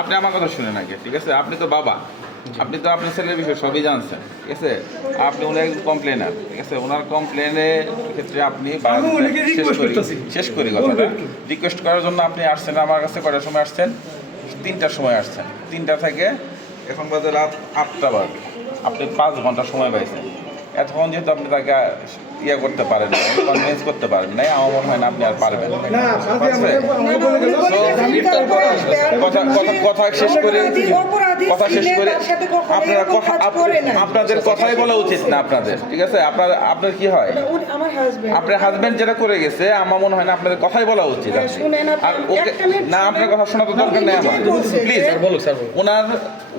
আপনি আমার কথা শুনেন আগে, ঠিক আছে? আপনি তো বাবা, আপনি তো আপনার ছেলের বিষয়ে সবই জানছেন, ঠিক আছে? আপনি ওনার কমপ্লেনার, ঠিক আছে? ওনার কমপ্লেনের ক্ষেত্রে আপনি শেষ করি কথাটা, রিকোয়েস্ট করার জন্য আপনি আসছেন আমার কাছে। কটার সময় আসছেন? 3টার সময় আসছেন। 3টা থেকে এখন বাজে রাত 8টা বাজে, আপনি 5 ঘন্টা সময় পাইছেন। এতক্ষণ যেহেতু আপনি তাকে ইয়ে করতে পারেন না, কনভিন্স করতে পারেন না, আমার মনে হয় না আপনি আর পারবেন। কথা শেষ করে আপনাদের কথাই বলা উচিত না আপনাদের, ঠিক আছে? আপনার কি হয়, আপনার হাজবেন্ড যেটা করে গেছে, আমার মনে হয় না আপনাদের কথাই বলা উচিত। আর ওকে না, আপনার কথা শোনা তো দরকার নেই আমার, প্লিজ।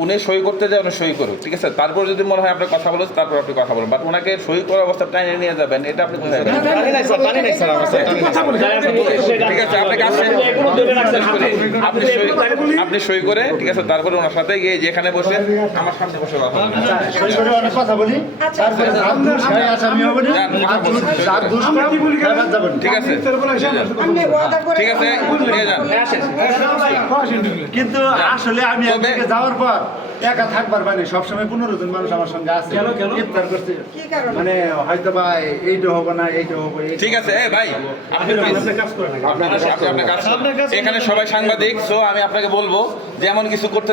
উনি সই করতে যায়, উনি সই করুক, ঠিক আছে? তারপর যদি মনে হয় আপনার কথা বলুন, তারপর আপনি কথা বলুন, বাট ওনাকে সই করার অবস্থা টাইনে নিয়ে যাবেন, এটা আপনি কোথায় যাবেন? ঠিক আছে, আপনাকে আপনি সই করে, ঠিক আছে? তারপরে ওনার সাথে গিয়ে যেখানে বসে আমার সামনে বসে কথা বলি, ঠিক আছে? ঠিক আছে, নিয়ে যান। কিন্তু আসলে আমি যাওয়ার পর একা থাকবার মানে সবসময় 15 জন মানুষ আমার সঙ্গে আছে, ইফতার করতে, মানে হয়তো বা এইটা হবে না, এইটা হবে। ঠিক আছে ভাই, আপনি এখানে সবাই সাংবাদিক, সো আমি আপনাকে বলবো যে এমন কিছু করতে